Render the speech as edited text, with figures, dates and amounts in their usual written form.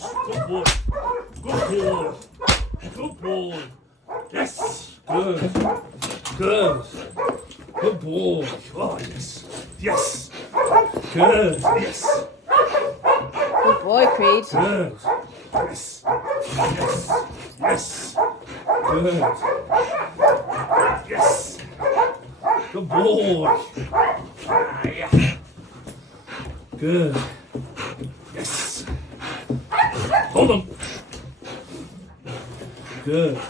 Good boy. Good boy. Good boy. Yes. Good. Good. Good boy. Oh, yes. Yes. Good. Yes. Good boy, Creed. Good. Yes. Yes. Yes. Good. Yes. Good boy. Ah, yeah. Good. Yes. Hold on. Good.